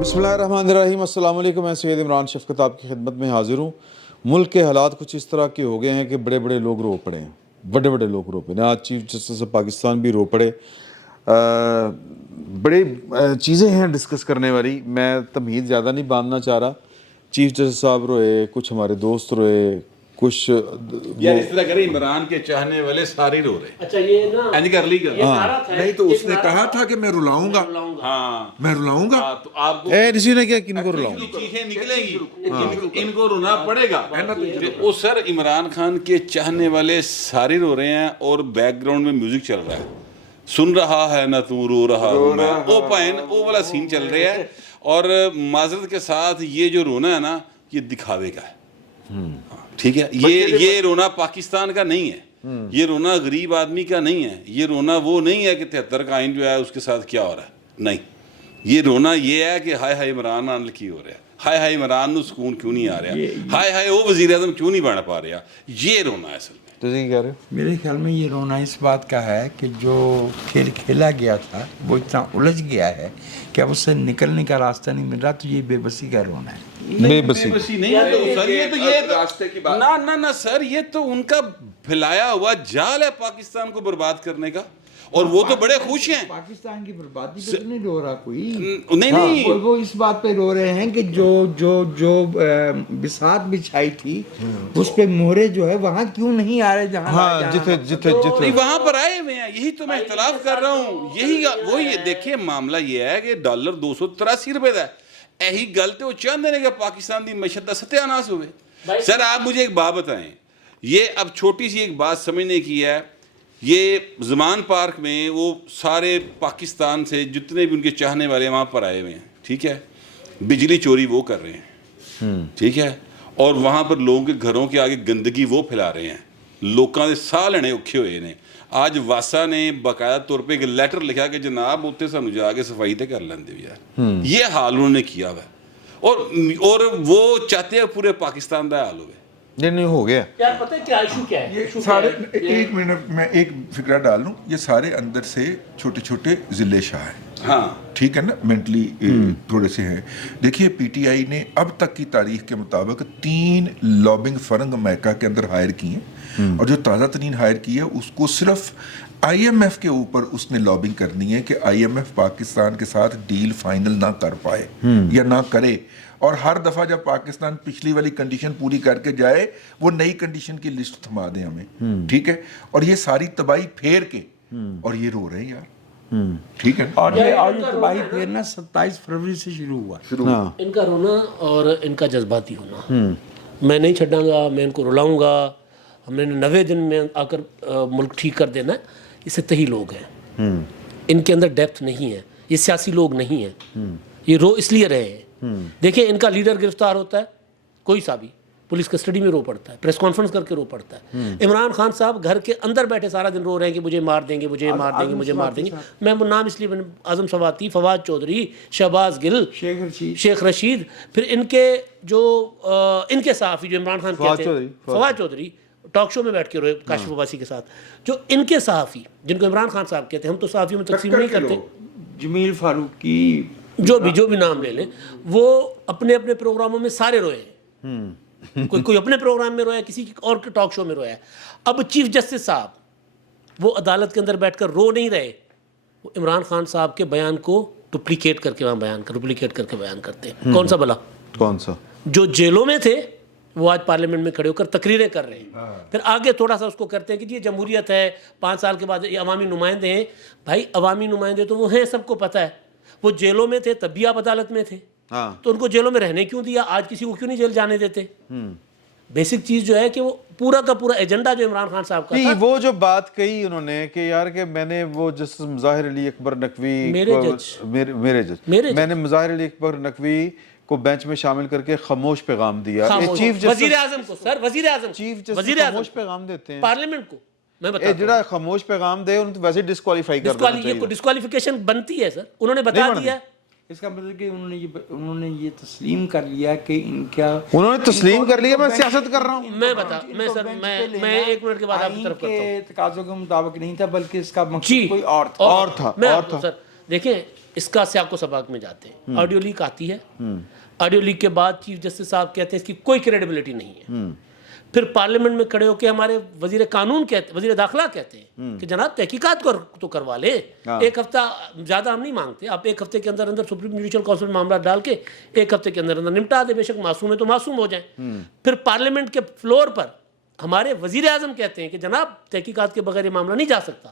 بسم اللہ الرحمن الرحیم. السلام علیکم. میں سید عمران شفقت آپ کی خدمت میں حاضر ہوں. ملک کے حالات کچھ اس طرح کے ہو گئے ہیں کہ بڑے بڑے لوگ رو پڑے ہیں, بڑے بڑے لوگ رو پڑے ہیں. آج چیف جسٹس آف پاکستان بھی رو پڑے. بڑے چیزیں ہیں ڈسکس کرنے والی. میں تمہید زیادہ نہیں باندھنا چاہ رہا. چیف جسٹس صاحب روئے, کچھ ہمارے دوست روئے, کچھ یار اس طرح کریں, عمران کے چاہنے والے سارے رو رہے. اچھا یہ نا اینج کر لی کر نہیں تو اس نے کہا تھا کہ میں رلاؤں گا, ہاں میں رلاؤں گا. تو آپ کو اسی نے کیا کن کو رلاؤں. چیزیں نکلیں گی, ان کو رونا پڑے گا. وہ سر عمران خان کے چاہنے والے سارے رو رہے ہیں اور بیک گراؤنڈ میں میوزک چل رہا ہے. سن رہا ہے نہ تو رو رہا ہوں میں, او پائن او والا سین چل رہا ہے. اور معذرت کے ساتھ یہ جو رونا ہے نا یہ دکھاوے کا ہے. ٹھیک ہے, یہ رونا پاکستان کا نہیں ہے, یہ رونا غریب آدمی کا نہیں ہے, یہ رونا وہ نہیں ہے کہ 73 کا آئین جو ہے اس کے ساتھ کیا ہو رہا ہے. نہیں, یہ رونا یہ ہے کہ ہائے ہائے عمران خان کی ہو رہا ہے, ہائے ہائے عمران نو سکون کیوں نہیں آ رہا, ہائے ہائے وہ وزیر اعظم کیوں نہیں بن پا رہا. یہ رونا ہے اصل میں. تو یہ کہہ رہے ہو میرے خیال میں یہ رونا اس بات کا ہے کہ جو کھیل کھیلا گیا تھا وہ اتنا الجھ گیا ہے کہ اب اس سے نکلنے کا راستہ نہیں مل رہا, تو یہ بے بسی کا رونا ہے. بے بسی نہیں ہے تو سر, یہ راستے کی بات نہ سر, یہ تو ان کا پھیلایا ہوا جال ہے پاکستان کو برباد کرنے کا, اور وہ تو بڑے خوش ہیں. پاکستان کی بربادی پہ نہیں رو رہا کوئی, نہیں وہ اس بات پہ رو رہے ہیں کہ جو بساط بچھائی تھی اس پہ مہرے جو ہے وہاں کیوں نہیں آ رہے جہاں جتھے وہاں پر آئے ہوئے ہیں. یہی تو میں اختلاف کر رہا ہوں. یہی وہی دیکھیں, معاملہ یہ ہے کہ ڈالر 283 روپے کا ہے. یہی گل تو وہ چاہتے ہیں کہ پاکستان کی معیشت کا ستیہ ناش ہوئے. سر آپ مجھے ایک بات بتائیں, یہ اب چھوٹی سی ایک بات سمجھنے کی ہے. یہ زمان پارک میں وہ سارے پاکستان سے جتنے بھی ان کے چاہنے والے وہاں پر آئے ہوئے ہیں, ٹھیک ہے, بجلی چوری وہ کر رہے ہیں, ٹھیک ہے, اور وہاں پر لوگوں کے گھروں کے آگے گندگی وہ پھیلا رہے ہیں. لوگوں کے ساہ لینے اوکھے ہوئے نے. آج واسا نے باقاعدہ طور پہ ایک لیٹر لکھا کہ جناب اتنے سانو جا کے صفائی تے کر لیندے یار. یہ حال انہوں نے کیا ہوا ہے, اور وہ چاہتے ہیں پورے پاکستان کا حال ہوئے. نہیں ہو گیا. یار پتہ ہے کیا ایشو کیا ہے, یہ سارے ایک منٹ میں ایک فکرہ ڈال لوں, یہ سارے اندر سے چھوٹے چھوٹے ضلع شاہ ہیں. ہاں ٹھیک ہے نا, مینٹلی تھوڑے سے ہیں. دیکھیے پی ٹی آئی نے اب تک کی تاریخ کے مطابق 3 لابنگ فرنگ امریکہ کے اندر ہائر کی ہیں, اور جو تازہ ترین ہائر کی ہے اس کو صرف آئی ایم ایف کے اوپر اس نے لابنگ کرنی ہے کہ آئی ایم ایف پاکستان کے ساتھ ڈیل فائنل نہ کر پائے یا نہ کرے. اور ہر دفعہ جب پاکستان پچھلی والی کنڈیشن پوری کر کے جائے وہ نئی کنڈیشن کی لسٹ تھما دیں ہمیں, ٹھیک ہے. اور یہ ساری تباہی پھیر کے, اور یہ رو رہے ہیں یار, ٹھیک ہے. اور یہ تباہی پھیرنا 27 فروری سے شروع ہوا. ان کا رونا اور ان کا جذباتی ہونا, میں نہیں چھڈاں گا, میں ان کو رلاؤں گا, ہم نے 90 دن میں آ کر ملک ٹھیک کر دینا, یہ سطحی لوگ ہیں. ان کے اندر ڈیپتھ نہیں ہے, یہ سیاسی لوگ نہیں ہیں, یہ رو اس لیے رہے ہیں. دیکھیں ان کا لیڈر گرفتار ہوتا ہے, کوئی سا بھی پولیس کسٹڈی میں رو پڑتا ہے, پریس کانفرنس کر کے رو پڑتا ہے. عمران خان صاحب گھر کے اندر بیٹھے سارا دن رو رہے ہیں کہ مجھے مار دیں گے, مجھے مار دیں گے, مجھے مار دیں گے. میں نام اس لیے اعظم سواتی, فواد چودھری, شہباز گل, شیخ رشید, پھر ان کے جو ان کے صحافی جو عمران خان کہتے ہیں, فواد چودھری ٹاک شو میں بیٹھ کے روئے کاشف عباسی کے ساتھ, جو ان کے صحافی جن کو عمران خان صاحب کہتے ہیں, ہم تو صحافیوں میں تقسیم نہیں کرتے, جمیل فاروقی, جو بھی نام لے لیں, وہ اپنے اپنے پروگراموں میں سارے روئے ہیں. کوئی اپنے پروگرام میں رویا, کسی اور کے ٹاک شو میں رویا ہے. اب چیف جسٹس صاحب وہ عدالت کے اندر بیٹھ کر رو نہیں رہے, وہ عمران خان صاحب کے بیان کو ڈپلیکیٹ کر کے بیان کرتے ہیں. کون سا بلا, کون سا, جو جیلوں میں تھے وہ آج پارلیمنٹ میں کھڑے ہو کر تقریریں کر رہے ہیں. پھر آگے تھوڑا سا اس کو کرتے ہیں کہ یہ جمہوریت ہے, 5 سال کے بعد یہ عوامی نمائندے ہیں. بھائی عوامی نمائندے تو وہ ہیں, سب کو پتہ ہے. وہ جیلوں میں تھے تب بھی آپ عدالت میں تھے, تو ان کو جیلوں میں رہنے کیوں دیا, آج کسی کو کیوں نہیں جیل جانے دیتے. بیسک چیز جو ہے کہ وہ پورا کا پورا ایجنڈا جو عمران خان صاحب کا تھا, وہ جو بات کہی انہوں نے کہ یار کہ میں نے وہ جسٹس مظاہر علی اکبر نقوی, میرے جج, میں نے مظاہر علی اکبر نقوی کو بینچ میں شامل کر کے خاموش پیغام دیا. وزیر اعظم کو, سر وزیر اعظم, چیف جسٹس خاموش پیغام دیتے ہیں پارلیمنٹ کو. میں بتا جڑا خاموش پیغام دے ان تو ویسے ڈسکوالیفائی کر دینا چاہیے. ڈسکوالیفیکیشن بنتی ہے سر, انہوں نے بتا دیا. اس کا مطلب کہ انہوں نے یہ تسلیم کر لیا کہ انہوں نے تسلیم کر لیا میں سیاست کر رہا ہوں. میں 1 منٹ کے بعد آپ کی طرف کرتا ہوں. تقاضوں کے مطابق نہیں تھا بلکہ اس کا مقصد کوئی اور تھا. میں سر دیکھیں اس کا سیاق و سباق میں جاتے ہیں. آڈیو لیک آتی ہے, آڈیو لیک کے بعد چیف جسٹس صاحب کہتے ہیں اس کی کوئی کریڈیبلٹی نہیں ہے. پھر پارلیمنٹ میں کھڑے ہو کے ہمارے وزیر قانون کہتے, وزیر داخلہ کہتے ہیں کہ جناب تحقیقات تو کروا لے, ایک ہفتہ زیادہ ہم نہیں مانگتے, آپ ایک ہفتے کے اندر اندر سپریم جوڈیشل کونسل میں معاملہ ڈال کے ایک ہفتے کے اندر اندر نمٹا دے, بے شک معصوم ہے تو معصوم ہو جائیں. پھر پارلیمنٹ کے فلور پر ہمارے وزیر اعظم کہتے ہیں کہ جناب تحقیقات کے بغیر یہ معاملہ نہیں جا سکتا.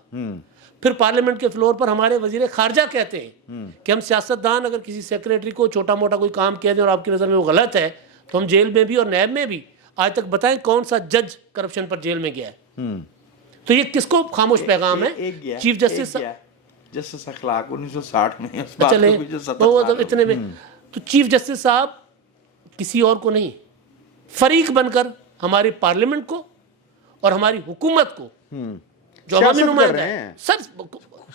پھر پارلیمنٹ کے فلور پر ہمارے وزیر خارجہ کہتے ہیں کہ ہم سیاستدان اگر کسی سیکریٹری کو چھوٹا موٹا کوئی کام کہہ دیں اور آپ کی نظر میں وہ غلط ہے تو ہم جیل میں بھی اور نیب میں بھی آج تک بتائیں کون سا جج کرپشن پر جیل میں گیا ہے. تو یہ کس کو خاموش پیغام ہے؟ چیف جسٹس جسٹس اخلاق 1960 میں اس بات چلے کو بھی جو 70 تو سال اتنے میں تو چیف جسٹس صاحب کسی اور کو نہیں, فریق بن کر ہماری پارلیمنٹ کو اور ہماری حکومت کو جو عوامی نمائندہ ہے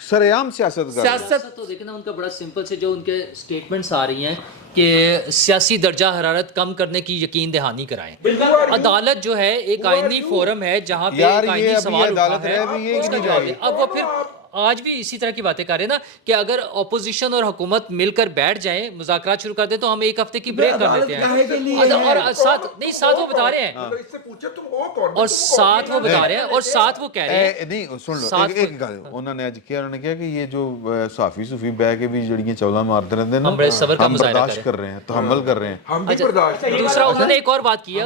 سر عام سیاست سیاست تو دیکھیں نا ان کا بڑا سمپل سے جو ان کے سٹیٹمنٹس آ رہی ہیں کہ سیاسی درجہ حرارت کم کرنے کی یقین دہانی کرائیں. عدالت جو ہے ایک آئینی فورم ہے جہاں پہ ایک آئینی سوال اٹھا ہے اس کا جواب ہے. اب وہ پھر آج بھی اسی طرح کی باتیں کر رہے ہیں نا کہ اگر اپوزیشن اور حکومت مل کر بیٹھ جائیں مذاکرات شروع کر دیں تو ہم ایک ہفتے کی بریک کر دیتے ہیں. اور ساتھ وہ بتا رہے ہیں اور ساتھ وہ بتا رہے ہیں اور ساتھ وہ کہہ رہے ہیں نہیں سن لو ایک گل انہوں نے انہوں نے کہا کہ یہ جو صحافی صوفی بہ کے بھی جڑیاں چولہا مارتے رہتے ہیں ہم بڑے صبر کا مظاہرہ برداشت کر رہے ہیں, تحمل کر رہے ہیں. دوسرا انہوں نے ایک اور بات کی ہے,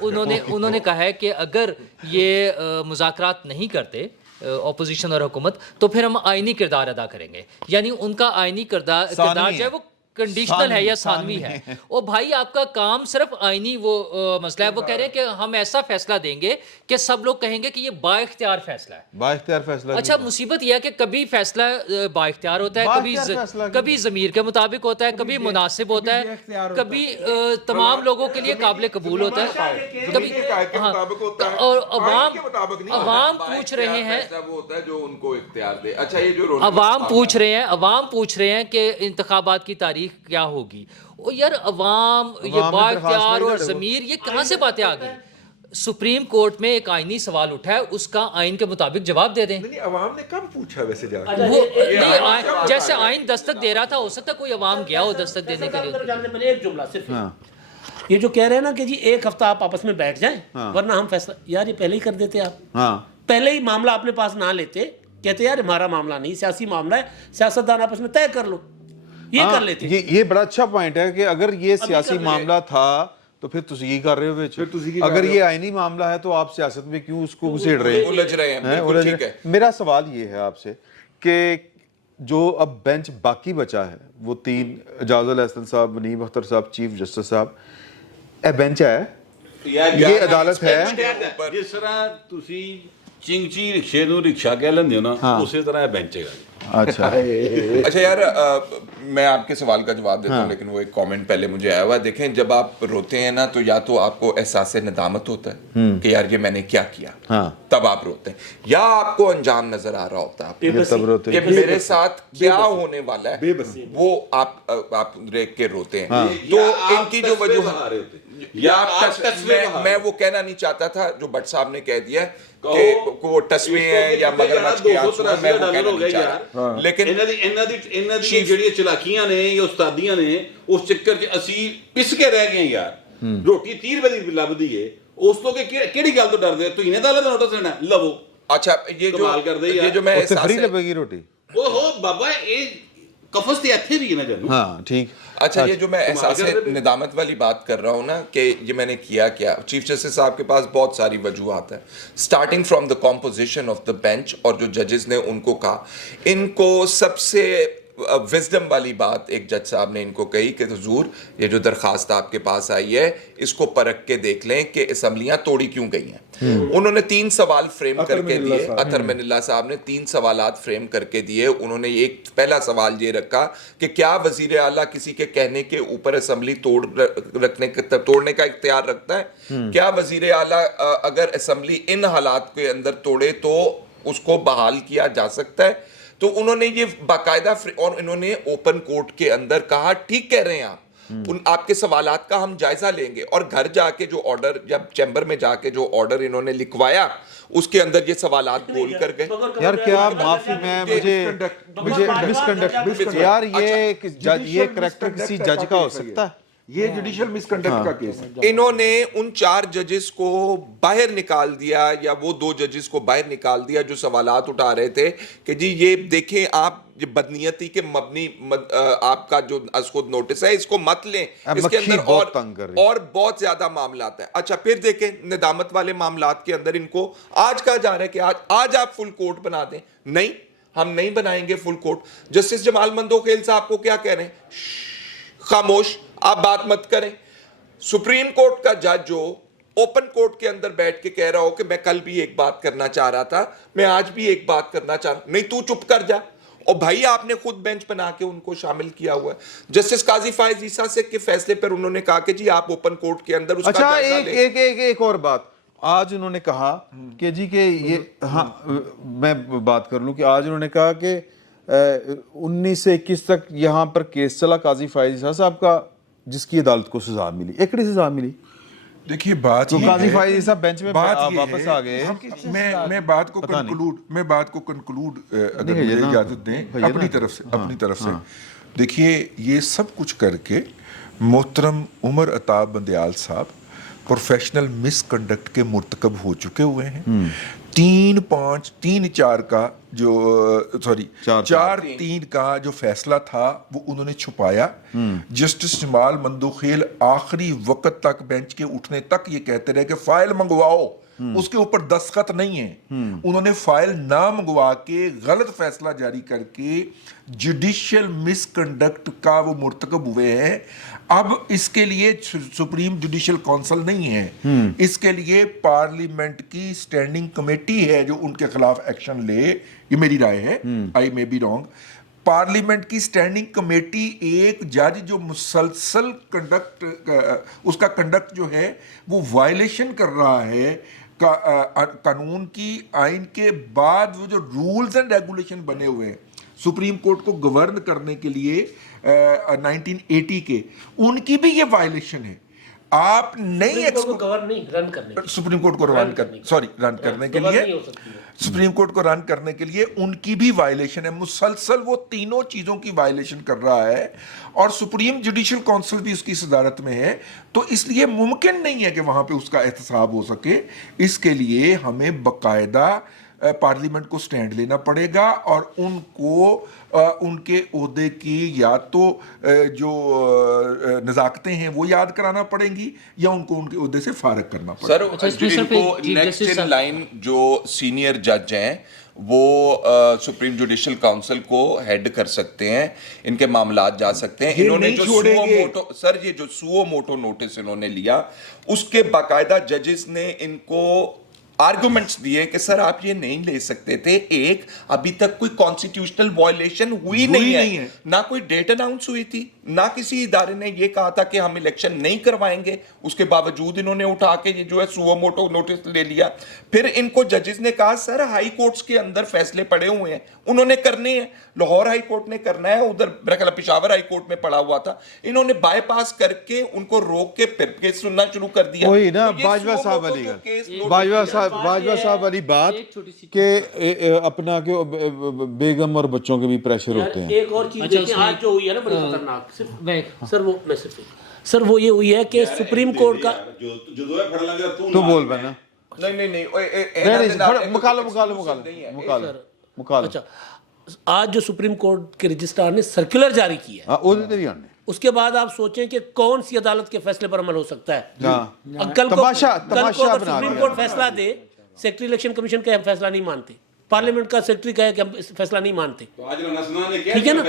انہوں نے کہا ہے کہ اگر یہ مذاکرات نہیں کرتے اپوزیشن اور حکومت تو پھر ہم آئینی کردار ادا کریں گے. یعنی ان کا آئینی کردار جو ہے وہ کنڈیشنل ہے یا ثانوی ہے. اور بھائی آپ کا کام صرف آئینی وہ مسئلہ ہے. وہ کہہ رہے ہیں کہ ہم ایسا فیصلہ دیں گے کہ سب لوگ کہیں گے کہ یہ با اختیار فیصلہ ہے. با اختیار فیصلہ. اچھا مصیبت یہ ہے کہ کبھی فیصلہ با اختیار ہوتا ہے, کبھی ضمیر کے مطابق ہوتا ہے, کبھی مناسب ہوتا ہے, کبھی تمام لوگوں کے لیے قابل قبول ہوتا ہے, کبھی اور عوام پوچھ رہے ہیں جو ان کو اختیار دے. اچھا یہ جو عوام پوچھ رہے ہیں کہ انتخابات کی تاریخ کیا ہوگی. او یار عوام یہ با اختیار اور ضمیر یہ کہاں سے باتیں آ گئی؟ سپریم کورٹ میں ایک آئینی سوال اٹھا ہے, اس کا آئین کے مطابق جواب دے دیں. عوام نے کب پوچھا ویسے جا جیسے آئین دستک دے رہا تھا, ہو سکتا کوئی عوام گیا ہو دستک دینے کے لیے. ایک جملہ صرف یہ جو کہہ رہے ہیں نا کہ جی ایک ہفتہ آپ آپس میں بیٹھ جائیں ورنہ ہم فیصلہ, یار یہ پہلے ہی کر دیتے آپ, پہلے ہی معاملہ اپنے پاس نہ لیتے, کہتے یار ہمارا معاملہ نہیں سیاسی معاملہ ہے, سیاستدان آپس میں طے کر لو, یہ کر لیتے. یہ بڑا اچھا پوائنٹ ہے کہ اگر یہ سیاسی معاملہ تھا تو پھر تسی کر رہے ہو, اگر یہ آئینی معاملہ ہے تو آپ سیاست میں کیوں اس کو گھسیڑ رہے ہیں, الجھ رہے ہیں. میرا سوال یہ ہے آپ سے کہ جو اب بینچ باقی بچا ہے وہ 3 اعجاز الاحسن صاحب, منیب اختر صاحب, چیف جسٹس صاحب, اے بینچ ہے, یہ عدالت ہے. جس طرح تسی چنگچی رکشے نو رکشا کہہ لیندے ہو نا اسی طرح بینچ ہے. اچھا یار میں آپ کے سوال کا جواب دیتا ہوں لیکن وہ ایک کامنٹ پہلے مجھے آیا ہوا. دیکھیں جب آپ روتے ہیں نا تو یا تو آپ کو احساس ندامت ہوتا ہے کہ یار یہ میں نے کیا کیا, تب آپ روتے ہیں, یا آپ کو انجام نظر آ رہا ہوتا ہے کہ میرے ساتھ کیا ہونے والا ہے, وہ آپ دیکھ کے روتے ہیں. تو ان کی جو وجوہات, میں وہ کہنا نہیں چاہتا تھا جو بٹ صاحب نے کہہ دیا کہ وہ ٹسوے ہیں یا مگرمچھ کے آنسو ہیں, میں وہ کہنا نہیں چاہتا. لیکن انہاں دی جڑیاں چلاکیاں نے یا استادیاں نے اس چکر چ اسی پس کے رہ گئے یار. روٹی 30 روپے دی لبدی ہے, اس تو کہ کیڑی گل تو ڈردے تو انہیں عدالت دا نوٹس لینا لو. اچھا یہ جو میں احساس فری لبے گی روٹی, اوہو بابا اے کفس تے ایتھے بھی ہے نا جنو. ہاں ٹھیک. اچھا یہ جو میں احساس ندامت والی بات کر رہا ہوں نا کہ یہ میں نے کیا, چیف جسٹس صاحب کے پاس بہت ساری وجوہات ہیں, starting from the composition of the bench, اور جو ججز نے ان کو کہا, ان کو سب سے وزڈم والی بات ایک جج صاحب نے ان کو کہی کہ حضور یہ جو درخواست آپ کے پاس آئی ہے اس کو پرکھ کے دیکھ لیں کہ اسمبلیاں توڑی کیوں گئی ہیں. انہوں نے 3 سوال فریم کر کے دیے, اطہر من اللہ صاحب نے 3 سوالات فریم کر کے دیے. انہوں نے ایک پہلا سوال یہ رکھا کہ کیا وزیر اعلیٰ کسی کے کہنے کے اوپر اسمبلی توڑنے کا اختیار رکھتا ہے؟ کیا وزیر اعلیٰ اگر اسمبلی ان حالات کے اندر توڑے تو اس کو بحال کیا جا سکتا ہے؟ تو انہوں نے یہ باقاعدہ, اور انہوں نے اوپن کورٹ کے اندر کہا ٹھیک کہہ رہے ہیں ان آپ کے سوالات کا ہم جائزہ لیں گے, اور گھر جا کے جو آرڈر یا چیمبر میں جا کے جو آرڈر انہوں نے لکھوایا اس کے اندر یہ سوالات بول کر گئے. یار کیا معافی میں مجھے مس کنڈکٹ, یار یہ کریکٹر کسی جج کا ہو سکتا ہے؟ یہ جوڈیشل مس کنڈکٹ کا کیس ہے. انہوں نے ان 4 ججز کو باہر نکال دیا, یا وہ 2 ججز کو باہر نکال دیا جو سوالات اٹھا رہے تھے کہ جی یہ دیکھیں آپ یہ بدنیتی کے مبنی آپ کا جو از خود نوٹس ہے اس کو مت لیں, اس کے اندر اور بہت زیادہ معاملات ہیں. اچھا پھر دیکھیں ندامت والے معاملات کے اندر ان کو آج کہا جا رہا ہے کہ آج آپ فل کورٹ بنا دیں. نہیں, ہم نہیں بنائیں گے فل کورٹ. جسٹس جمال مندوخیل صاحب کو کیا کہہ رہے ہیں, خاموش, آپ بات مت کریں. سپریم کورٹ کا جج جو اوپن کورٹ کے اندر بیٹھ کے کہہ رہا ہو کہ میں کل بھی ایک بات کرنا چاہ رہا تھا, میں آج بھی ایک بات کرنا چاہ رہا, نہیں تو چپ کر جا. اور بھائی آپ نے خود بینچ بنا کے ان کو شامل کیا ہوا ہے. جسٹس قاضی فائز عیسیٰ سے کے فیصلے پر انہوں نے کہا کہ جی آپ اوپن کورٹ کے اندر اس کا جائزہ لیں. اچھا ایک اور بات, آج انہوں نے کہا کہ جی کہ یہ, ہاں میں بات کر لوں کہ آج انہوں نے کہا کہ 19 سے 21 تک یہاں پر کیس چلا قاضی فائز عیسیٰ صاحب کا, جس کی عدالت کو سزا ملی, ایکڑی سزا ملی. دیکھیے بات یہ قاضی فائز عیسیٰ بینچ میں واپس آ گئے. میں بات کو کنکلوڈ اگر مجھے اجازت دیں اپنی طرف سے. دیکھیے یہ سب کچھ کر کے محترم عمر عطاب بندیال صاحب پروفیشنل مس کنڈکٹ کے مرتکب ہو چکے ہوئے ہیں. 3-4 کا جو 4-3 کا جو فیصلہ تھا وہ انہوں نے چھپایا. جسٹس جمال مندوخیل آخری وقت تک بینچ کے اٹھنے تک یہ کہتے رہے کہ فائل منگواؤ, اس کے اوپر دستخط نہیں ہے. انہوں نے فائل نہ منگوا کے غلط فیصلہ جاری کر کے جوڈیشل مس کنڈکٹ کا وہ مرتکب ہوئے ہیں. اب اس کے لیے سپریم جوڈیشل کونسل نہیں ہے, اس کے لیے پارلیمنٹ کی اسٹینڈنگ کمیٹی ہے جو ان کے خلاف ایکشن لے. یہ میری رائے ہے, آئی مے بی رانگ. پارلیمنٹ کی اسٹینڈنگ کمیٹی ایک جج جو مسلسل کنڈکٹ اس کا کنڈکٹ جو ہے وہ وائلیشن کر رہا ہے قانون کی, آئین کے, بعد وہ جو رولز اینڈ ریگولیشن بنے ہوئے ہیں سپریم کورٹ کو گورن کرنے کے لیے 1980 کے, ان کی بھی یہ وائلیشن ہے. آپ نہیں سپریم کورٹ کو رن کرنے کے لیے سپریم کورٹ کو رن کرنے کے لیے ان کی بھی وائلیشن ہے. مسلسل وہ تینوں چیزوں کی وائلیشن کر رہا ہے, اور سپریم جوڈیشل کونسل بھی اس کی صدارت میں ہے. تو اس لیے ممکن نہیں ہے کہ وہاں پہ اس کا احتساب ہو سکے. اس کے لیے ہمیں باقاعدہ پارلیمنٹ کو سٹینڈ لینا پڑے گا, اور ان کو ان کے عہدے کی یا تو جو نزاکتیں ہیں وہ یاد کرانا پڑیں گی, یا ان کو ان کے عہدے سے فارغ کرنا پڑے گا. سر ان کو نیکسٹ ان لائن جو سینئر جج ہیں وہ سپریم جوڈیشل کاؤنسل کو ہیڈ کر سکتے ہیں, ان کے معاملات جا سکتے ہیں. انہوں نے جو سوو موٹو, سر یہ جو سوو موٹو نوٹس انہوں نے لیا, اس کے باقاعدہ ججز نے ان کو آرگومنٹس دیے کہ سر آپ یہ نہیں لے سکتے تھے. ایک, ابھی تک کوئی کانسٹیٹیوشنل وائلیشن ہوئی نہیں ہے, نہ کوئی ڈیٹ اناؤنس ہوئی تھی, نہ کسی ادارے نے یہ کہا تھا کہ ہم الیکشن نہیں کروائیں گے. اس کے باوجود انہوں نے اٹھا کے یہ جو ہے سوو موٹو نوٹس لے لیا. پھر ان کو ججز نے کہا سر ہائی کورٹس کے اندر فیصلے پڑے ہوئے ہیں, انہوں نے کرنے ہیں. لاہور ہائی کورٹ نے کرنا ہے, ادھر میرا خیال پشاور ہائی کورٹ میں پڑا ہوا تھا, انہوں نے بائی پاس کر کے ان کو روک کے پھر کیس سننا شروع کر دیا. وہی نا باجوہ صاحب والی بات کہ اپنا کہ بیگم اور بچوں کے بھی پریشر ہوتے ہیں. ایک اور چیز دیکھیں آج جو ہوئی ہے نا بڑی خطرناک, سر وہ یہ ہوئی ہے کہ سپریم کورٹ کا تو بول پہنا نہیں مکالو. اچھا, آج جو سپریم کورٹ کے رجسٹرار نے سرکولر جاری کیا ہے, اس کے بعد آپ سوچیں کہ کون سی عدالت کے فیصلے پر عمل ہو سکتا ہے. کل کو سپریم کورٹ فیصلہ دے, سیکرٹری الیکشن کمیشن کا فیصلہ نہیں مانتے, پارلیمنٹ کا سیکرٹری کہے کہ ہم فیصلہ نہیں مانتے, ٹھیک ہے نا.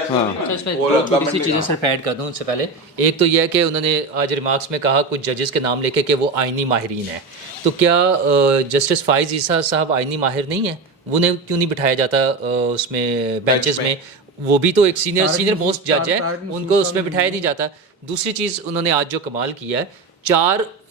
اس میں تھوڑی سی چیزیں صرف ایڈ کر دوں ان سے پہلے. ایک تو یہ ہے کہ انہوں نے آج ریمارکس میں کہا کچھ ججز کے نام لے کے کہ وہ آئینی ماہرین ہیں. تو کیا جسٹس فائز عیسیٰ صاحب آئینی ماہر نہیں ہیں؟ وہ کیوں نہیں بٹھایا جاتا اس میں بینچز میں؟ وہ بھی تو ایک سینئر موسٹ جج ہے, ان کو اس میں بٹھایا نہیں جاتا. دوسری چیز انہوں نے آج جو کمال کیا ہے, 4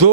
2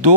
2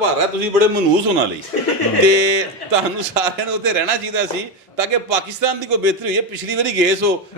ਭਾਰਾ, ਤੁਸੀਂ ਬੜੇ ਮਨਹੂਸ ਉਹਨਾਂ ਲਈ, ਤੇ ਤੁਹਾਨੂੰ ਸਾਰਿਆਂ ਨੂੰ ਉੱਥੇ ਰਹਿਣਾ ਚਾਹੀਦਾ ਸੀ ਤਾਂ ਕਿ ਪਾਕਿਸਤਾਨ ਦੀ ਕੋਈ ਬਿਹਤਰੀ ਹੋਈ ਹੈ। ਪਿਛਲੀ ਵਾਰੀ ਗਏ ਸੋ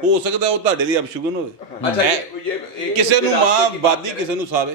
ਹੋ ਸਕਦਾ ਉਹ ਤੁਹਾਡੇ ਲਈ ਅਪਸ਼ੁਗਨ ਹੋਵੇ। ਅੱਛਾ, ਕਿਸੇ ਨੂੰ ਮਾਂ ਬਾਦੀ ਕਿਸੇ ਨੂੰ ਸਾਵੇ।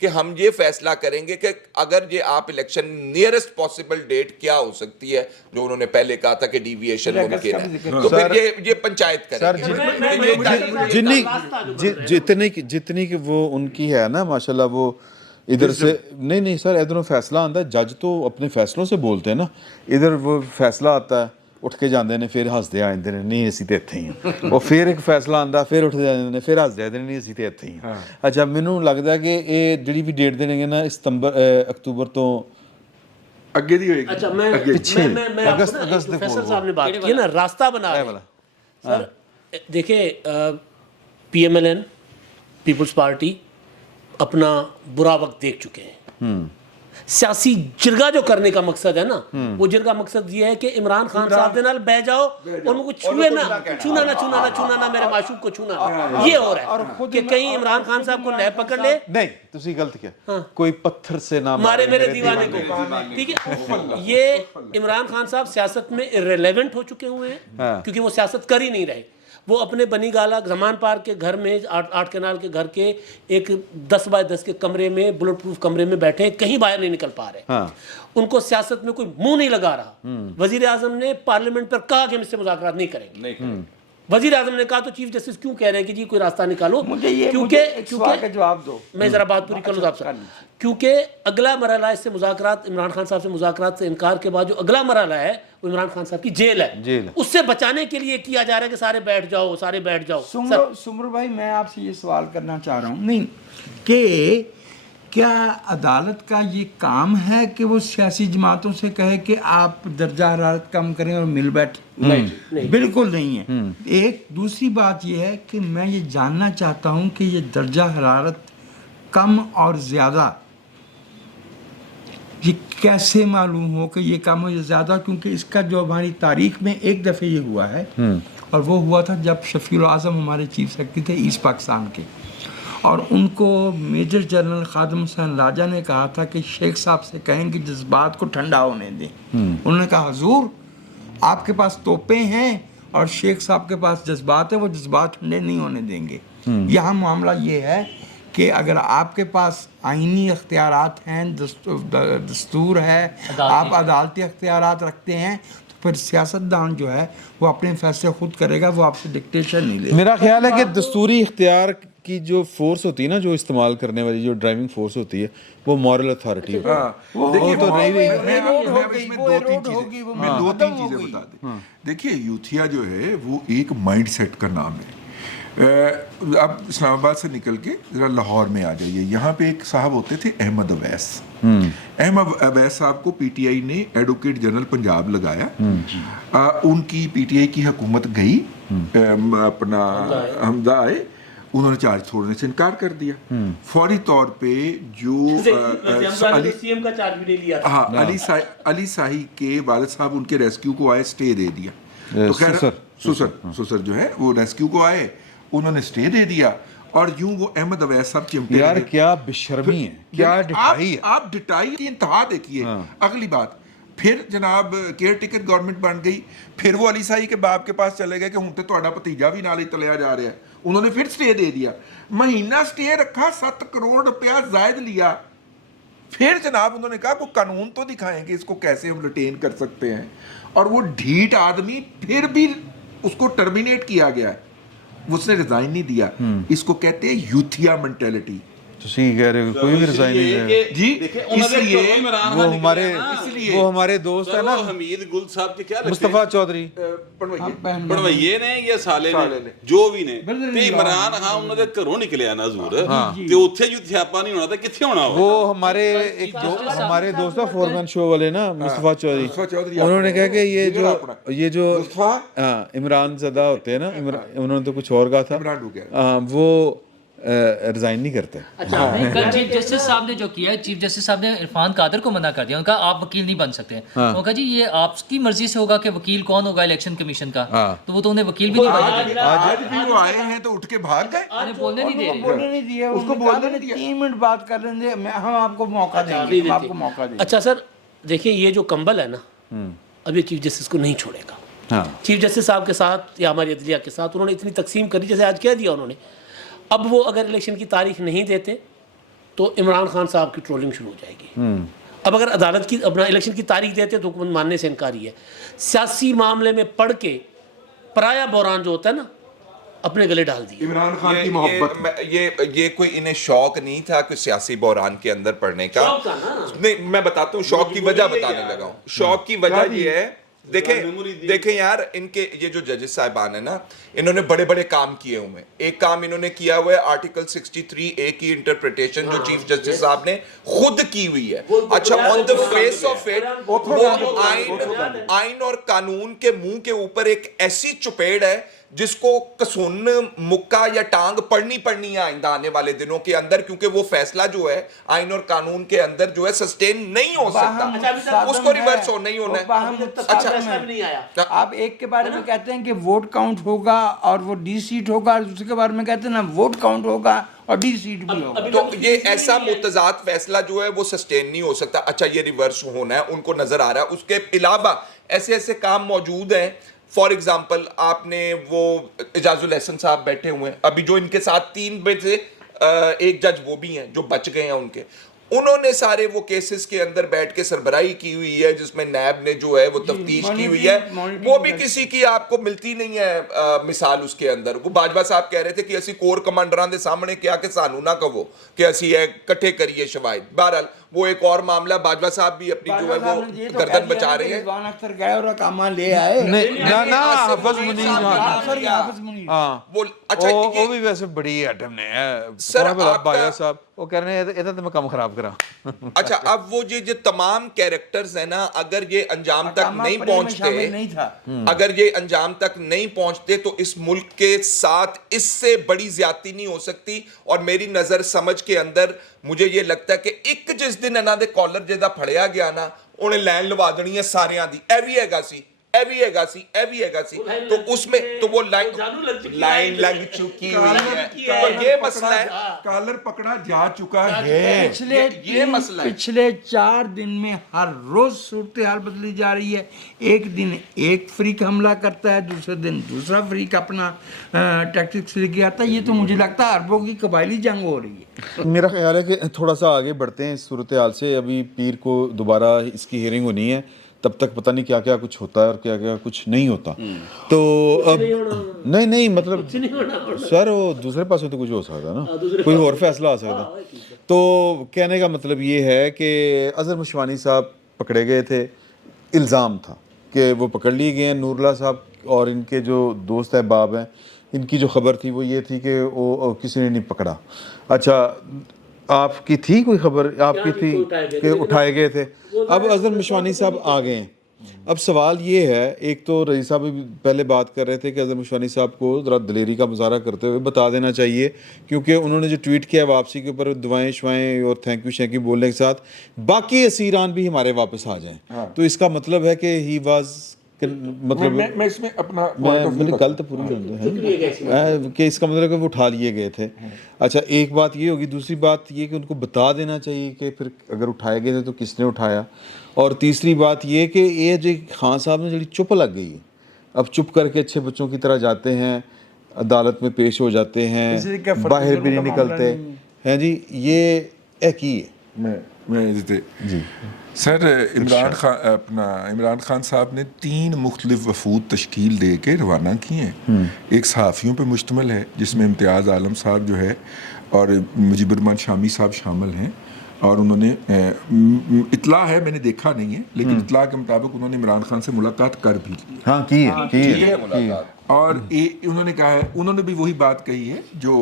کہ ہم یہ فیصلہ کریں گے کہ اگر یہ آپ الیکشن نیئرسٹ پاسبل ڈیٹ کیا ہو سکتی ہے, جو انہوں نے پہلے کہا تھا کہ ڈیویشن ممکن ہے, تو پھر یہ پنچایت کریں گے. جتنی کہ وہ ان کی ہے نا ماشاءاللہ, وہ ادھر سے نہیں سر, ادھروں فیصلہ آتا ہے, جج تو اپنے فیصلوں سے بولتے ہیں نا, ادھر وہ فیصلہ آتا ہے, اٹھ کے جاندے نے, پھر ہسدے آندے نے نہیں اسی تے اتھے ہی ہیں, اور پھر ایک فیصلہ آندا, پھر اٹھ جاندے نے, پھر ہسدے آندے نے نہیں اسی تے اتھے ہی ہیں. اچھا مینوں لگدا ہے کہ یہ جڑی بھی ڈیٹ دیں گے نا اکتوبر تو اگے دی ہوئے گی. اچھا میں اگست پروفیسر صاحب نے بات کی نا, راستہ بنا رہے ہیں سر. دیکھیں P M L N Peoples Party اپنا برا وقت دیکھ چکے ہیں. سیاسی جرگا جو کرنے کا مقصد ہے نا, وہ جرگا مقصد یہ ہے کہ عمران خان صاحب دے نال بہ جاؤ, ان کو چھوئے نہ, چھونا نہ میرے معشوق کو چھونا, یہ ہو رہا ہے کہ کہیں عمران خان صاحب کو نہ پکڑ لے. نہیں تسی غلط کیا, کوئی پتھر سے نہ مارے میرے دیوانے کو, ٹھیک ہے. یہ عمران خان صاحب سیاست میں irrelevant ہو چکے ہوئے ہیں, کیونکہ وہ سیاست کر ہی نہیں رہے. وہ اپنے بنی گالا زمان پارک کے گھر میں, 8 کنال کے گھر کے ایک 10 بائی 10 کے کمرے میں, بلٹ پروف کمرے میں بیٹھے, کہیں باہر نہیں نکل پا رہے. ان کو سیاست میں کوئی منہ نہیں لگا رہا. وزیر اعظم نے پارلیمنٹ پر کہا کہ ہم اس سے مذاکرات نہیں کریں گے. وزیر اعظم نے کہا تو چیف جسٹس کیوں کہہ رہے ہیں کہ جی کوئی راستہ نکالو. مجھے ایک سوال کا جواب دو, میں ذرا بات پوری کر لوں صاحب سے. کیونکہ اگلا مرحلہ اس سے مذاکرات, عمران خان صاحب سے مذاکرات سے انکار کے بعد جو اگلا مرحلہ ہے وہ عمران خان صاحب کی جیل ہے. اس سے بچانے کے لیے کیا جا رہا ہے کہ سارے بیٹھ جاؤ. سمر بھائی میں آپ سے یہ سوال کرنا چاہ رہا ہوں, نہیں کہ کیا عدالت کا یہ کام ہے کہ وہ سیاسی جماعتوں سے کہے کہ آپ درجہ حرارت کم کریں اور مل بیٹھیں؟ بالکل نہیں ہے. ایک دوسری بات یہ ہے کہ میں یہ جاننا چاہتا ہوں کہ یہ درجہ حرارت کم اور زیادہ یہ کیسے معلوم ہو کہ یہ کم ہو یا زیادہ, کیونکہ اس کا جو ہماری تاریخ میں ایک دفعہ یہ ہوا ہے, اور وہ ہوا تھا جب شفیع الاعظم ہمارے چیف سیکرٹری تھے ایسٹ پاکستان کے, اور ان کو میجر جنرل خادم حسین راجہ نے کہا تھا کہ شیخ صاحب سے کہیں کہ جذبات کو ٹھنڈا ہونے دیں. انہوں نے کہا حضور آپ کے پاس توپیں ہیں اور شیخ صاحب کے پاس جذبات ہیں, وہ جذبات ٹھنڈے نہیں ہونے دیں گے. یہاں معاملہ یہ ہے کہ اگر آپ کے پاس آئینی اختیارات ہیں, دستور ہے, آپ عدالتی اختیارات رکھتے ہیں, تو پھر سیاستدان جو ہے وہ اپنے فیصلے خود کرے گا, وہ آپ سے ڈکٹیشن نہیں لے گا. میرا خیال ہے کہ دستوری اختیار کی جو فورس ہوتی ہے نا, جو استعمال کرنے والی جو ڈرائیونگ فورس ہوتی ہے, وہ مورل اتھارٹی ہوتی ہے. دیکھیے تو میں 2-3 چیزیں بتا دیں. دیکھیے یوتھیا جو ہے وہ ایک مائنڈ سیٹ کا نام ہے. اب اسلام آباد سے نکل کے ذرا لاہور میں آ جائیے, یہاں پہ ایک صاحب ہوتے تھے احمد اویس. احمد اویس صاحب کو پی ٹی آئی نے ایڈوکیٹ جنرل پنجاب لگایا. ان کی پی ٹی آئی کی حکومت گئی, اپنا حمزہ آئے, انہوں نے چارج چھوڑنے سے انکار کر دیا. فوری طور پہ جو علی ساہی کے والد صاحب ان کے ریسکیو کو آئے, اسٹے دے دیا. تو خیر سسر جو ہے وہ ریسکیو کو آئے, انہوں نے اسٹے دے دیا, اور یوں وہ احمد اویس صاحب چمٹے. یار کیا بشرمی ہے, کیا ڈٹائی ہے. آپ ڈٹائی کی انتہا دیکھیے. اگلی بات, پھر جناب کیئر ٹیکر گورنمنٹ بن گئی, پھر وہ علی ساہی کے باپ کے پاس چلے گئے کہ ہوں تے تہاڈا بھتیجا بھی نال ہی تلیا جا رہا ہے. انہوں نے پھر سٹے دے دیا, مہینہ سٹے رکھا, 7 کروڑ روپیہ زائد لیا. پھر جناب انہوں نے کہا کوئی قانون تو دکھائیں گے اس کو کیسے ہم ریٹین کر سکتے ہیں, اور وہ ڈھیٹ آدمی پھر بھی اس کو ٹرمینیٹ کیا گیا ہے, اس نے ریزائن نہیں دیا. اس کو کہتے ہیں یوتھیا مینٹیلٹی. تسی کہہ رہے ہو کوئی بھی ریزائن نہیں دیا جی, اس لیے وہ ہمارے دوست ہیں نا حمید گل صاحب کے کیا مصطفیٰ چودھری پڑھوئیے نے یا سالے نے جو بھی نے, تے عمران خان انہاں دے گھروں نکلیا نا حضور, تے اوتھے جو تھیاپا نہیں ہونا تے کتھے ہونا. وہ ہمارے دوست فورمین شو والے نا مصطفیٰ چودھری, انہوں نے کہا کہ یہ جو عمران زدہ ہوتے ہیں نا, انہوں نے تو کچھ اور کہا تھا, وہ ریزائن نہیں کرتے. اچھا, کل چیف جسٹس صاحب نے جو کیا ہے, چیف جسٹس صاحب نے عرفان قادر کو منع کر دیا. ان کا آپ وکیل نہیں بن سکتے. انہوں نے کہا جی یہ آپ کی مرضی سے ہوگا کہ وکیل کون ہوگا الیکشن کمیشن کا, تو وہ تو انہیں وکیل بھی نہیں بننے. آج بھی وہ آئے ہیں تو اٹھ کے بھاگ گئے, انہیں بولنے نہیں دے رہے. بولنے نہیں دیا, اس کو بولنے نہیں دیا. 3 منٹ بات کر لیں گے, ہم آپ کو موقع دیں گے, ہم آپ کو موقع دیں گے. اچھا سر دیکھیں, یہ جو کمبل ہے نا, اب یہ چیف جسٹس کو نہیں چھوڑے گا. چیف جسٹس صاحب کے ساتھ یا ہماری عدلیہ کے ساتھ انہوں نے اتنی تقسیم کری جیسے آج کہہ دیا انہوں نے. اب وہ اگر الیکشن کی تاریخ نہیں دیتے تو عمران خان صاحب کی ٹرولنگ شروع ہو جائے گی. اب اگر عدالت کی اپنا الیکشن کی تاریخ دیتے تو حکومت ماننے سے انکاری ہے. سیاسی معاملے میں پڑھ کے پرایا بحران جو ہوتا ہے نا اپنے گلے ڈال دی. عمران خان کی محبت یہ کوئی انہیں شوق نہیں تھا کہ سیاسی بحران کے اندر پڑھنے کا. نہیں میں بتاتا ہوں شوق کی وجہ بتانے لگا ہوں. شوق کی وجہ یہ ہے دیکھیں یار ان کے یہ جو ججز صاحبان ہیں نا انہوں نے بڑے بڑے کام کیے ہوئے. ایک کام انہوں نے کیا ہوا ہے آرٹیکل 63A کی انٹرپریٹیشن جو چیف جسٹس صاحب نے خود کی ہوئی ہے. اچھا آن دا فیس آف اٹ وہ آئین اور قانون کے منہ کے اوپر ایک ایسی چپیڑ ہے جس کو کسون مکہ یا ٹانگ پڑنی ہے آئندہ آنے والے دنوں کے اندر, کیونکہ وہ فیصلہ جو ہے آئین اور قانون کے اندر جو ہے سسٹین نہیں ہو سکتا, اس کو ریورس ہو نہیں ہونا ہے. آپ ایک کے بارے میں کہتے ہیں کہ ووٹ کاؤنٹ ہوگا اور وہ ڈی سیٹ ہوگا, اور دوسرے کے بارے میں کہتے ہیں نا ووٹ کاؤنٹ ہوگا اور ڈی سیٹ بھی ہوگا. تو یہ ایسا متضاد فیصلہ جو ہے وہ سسٹین نہیں ہو سکتا. اچھا یہ ریورس ہونا ہے ان کو نظر آ رہا ہے. اس کے علاوہ ایسے ایسے کام موجود ہیں. فار ایگزامپل آپ نے وہ اعجاز الاحسن صاحب بیٹھے ہوئے ہیں ابھی جو ان کے ساتھ 3 میں سے ایک جج وہ بھی ہیں جو بچ گئے ہیں ان کے, انہوں نے سارے وہ کیسز کے اندر بیٹھ کے سربراہی کی ہوئی ہے جس میں نیب نے جو ہے وہ تفتیش کی ہوئی ہے. وہ بھی کسی کی آپ کو ملتی نہیں ہے مثال اس کے اندر. وہ باجوہ صاحب کہہ رہے تھے کہ اسی کور کمانڈران دے سامنے کیا کہ سانو نہ کہو کہ اسی کٹھے کریے شواہد. بہرحال وہ ایک اور معاملہ, باجوہ صاحب بھی اپنی جو ہے وہ گردن بچا رہے ہیں. رضوان اختر گئے اور اقامہ لے آئے. حافظ منیر اچھا وہ بھی ویسے بڑی ایٹم نے سر باجوہ صاحب وہ کہہ رہے ہیں ادھر تو میں کام خراب کرا. اچھا اب وہ جو تمام کیریکٹرز ہیں نا اگر یہ انجام تک نہیں پہنچتے, اگر یہ انجام تک نہیں پہنچتے تو اس ملک کے ساتھ اس سے بڑی زیادتی نہیں ہو سکتی. اور میری نظر سمجھ کے اندر مجھے یہ لگتا ہے کہ ایک جس دن انہاں دے کالر جیسا پھڑیا گیا نا انہیں لائن لوا دینی ہے ساریاں دی, اے بھی ہے گا سی تو اس میں تو وہ لائن لگ چکی ہوئی ہے. اور یہ مسئلہ ہے کالر پکڑا جا چکا ہے. یہ مسئلہ ہے پچھلے 4 دن میں ہر روز صورتحال بدلی جا رہی ہے. ایک دن ایک فریق حملہ کرتا ہے, دوسرے دن دوسرا فریق اپنا ٹیکٹکس لے کے آتا ہے. یہ تو مجھے لگتا ہے عربوں کی قبائلی جنگ ہو رہی ہے. میرا خیال ہے کہ تھوڑا سا آگے بڑھتے ہیں اس صورتحال سے. ابھی پیر کو دوبارہ اس کی ہیئرنگ ہونی ہے, تب تک پتہ نہیں کیا کیا کچھ ہوتا ہے اور کیا کیا کچھ نہیں ہوتا. تو اب نہیں مطلب سر وہ دوسرے پاس تو کچھ ہو سکتا نا, کوئی اور فیصلہ آ سکتا. تو کہنے کا مطلب یہ ہے کہ اظہر مشوانی صاحب پکڑے گئے تھے, الزام تھا کہ وہ پکڑ لیے گئے ہیں. نور اللہ صاحب اور ان کے جو دوست احباب ہیں ان کی جو خبر تھی وہ یہ تھی کہ وہ کسی نے نہیں پکڑا. اچھا آپ کی تھی کوئی خبر, آپ کی تھی کہ اٹھائے گئے تھے. اب اظہر مشوانی صاحب آ گئے ہیں. اب سوال یہ ہے, ایک تو رئیس صاحب بھی پہلے بات کر رہے تھے کہ اظہر مشوانی صاحب کو ذرا دلیری کا مظاہرہ کرتے ہوئے بتا دینا چاہیے, کیونکہ انہوں نے جو ٹویٹ کیا واپسی کے اوپر دعائیں شوائیں اور تھینک یو شینک یو بولنے کے ساتھ باقی اسیران بھی ہمارے واپس آ جائیں. تو اس کا مطلب ہے کہ ہی واز مطلب میں اس میں اپنا گل تو پوری ہے کہ اس کا مطلب کہ وہ اٹھا لیے گئے تھے. اچھا ایک بات یہ ہوگی, دوسری بات یہ کہ ان کو بتا دینا چاہیے کہ پھر اگر اٹھائے گئے تھے تو کس نے اٹھایا. اور تیسری بات یہ کہ یہ جو خان صاحب نے جڑی چپ لگ گئی ہے, اب چپ کر کے اچھے بچوں کی طرح جاتے ہیں, عدالت میں پیش ہو جاتے ہیں, باہر بھی نہیں نکلتے ہیں. جی یہ کی ہے جی سر عمران خان صاحب نے 3 مختلف وفود تشکیل دے کے روانہ کیے ہیں. ایک صحافیوں پہ مشتمل ہے جس میں امتیاز عالم صاحب جو ہے اور مجیب الرحمان شامی صاحب شامل ہیں, اور انہوں نے اطلاع ہے, میں نے دیکھا نہیں ہے لیکن اطلاع کے مطابق انہوں نے عمران خان سے ملاقات کر بھی لی. ہاں کی ہے. اور انہوں نے کہا ہے, انہوں نے بھی وہی بات کہی ہے جو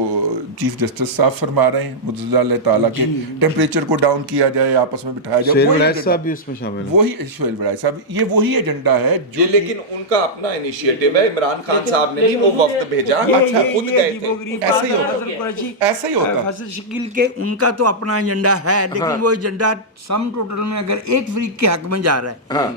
چیف جسٹس صاحب فرما رہے ہیں مجزا اللہ تعالیٰ کے ٹیمپریچر کو ڈاؤن کیا جائے, آپس میں بٹھایا جائے. شہیل وڑائچ صاحب بھی اس میں شامل ہیں. وہی شہیل وڑائچ صاحب, یہ وہی ایجنڈا ہے جو لیکن ان کا اپنا انیشیٹو ہے. عمران خان صاحب نے نہیں وہ وفد بھیجا, اچھا خود گئے تھے. ایسا ہی ہوتا فصل شکیل کے ان کا تو اپنا ایجنڈا ہے, لیکن وہ ایجنڈا سم ٹوٹل میں اگر ایک فریق کے حق میں جا رہا ہے,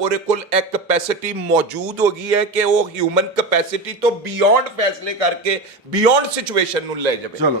ਉਹਦੇ ਕੋਲ ਇੱਕ ਕੈਪੈਸਿਟੀ ਮੌਜੂਦ ਹੋ ਗਈ ਹੈ ਕਿ ਉਹ ਹਿਊਮਨ ਕੈਪੈਸਿਟੀ ਤੋਂ ਬਿਯੋਂਡ ਫੈਸਲੇ ਕਰਕੇ ਬਿਯੋਂਡ ਸਿਚੁਏਸ਼ਨ ਨੂੰ ਲੈ ਜਾਵੇ। ਚਲੋ,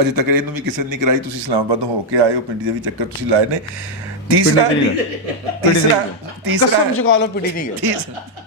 ਅਜੇ ਤੱਕ ਇਹਨੂੰ ਵੀ ਕਿਸੇ ਨੇ ਨਹੀਂ ਕਰਾਈ। ਤੁਸੀਂ ਇਸਲਾਮਾਬਾਦ ਹੋ ਕੇ ਆਏ ਹੋ, ਪਿੰਡੀ ਦੇ ਵੀ ਚੱਕਰ ਤੁਸੀਂ ਲਾਏ ਨੇ। ਤੀਸਰਾ ਕਸਮ ਚੁਕਾ ਲਓ ਪਿੰਡੀ ਨਹੀਂ ਗਏ।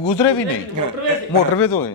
ਗੁਜ਼ਰੇ ਵੀ ਨਹੀਂ, ਮੋਟਰਵੇ ਤੋਂ ਗਏ।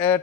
ਹੈ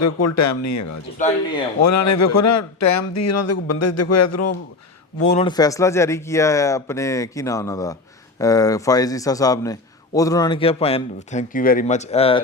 ਦੇ ਕੋਲ ਟਾਈਮ ਨਹੀਂ ਹੈਗਾ ਜੀ। ਉਹਨਾਂ ਨੇ ਵੇਖੋ ਨਾ ਟਾਈਮ ਦੀ, ਉਹਨਾਂ ਦੇ ਕੋਲ ਬੰਦੇ ਦੇਖੋ ਇਧਰੋਂ وہ انہوں نے فیصلہ جاری کیا ہے اپنے کی نا ਉਹਨਾਂ ਦਾ ਫਾਇਜ਼ ਈਸਾ ਸਾਹਿਬ ਨੇ ਉਧਰ ਉਹਨਾਂ ਨੇ ਕਿਹਾ ਭਾਈ ਥੈਂਕ ਯੂ ਵੈਰੀ ਮਚ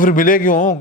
ਫਿਰ ਮਿਲੇ ਕਿਉਂ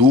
2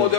ਉਹਦੇ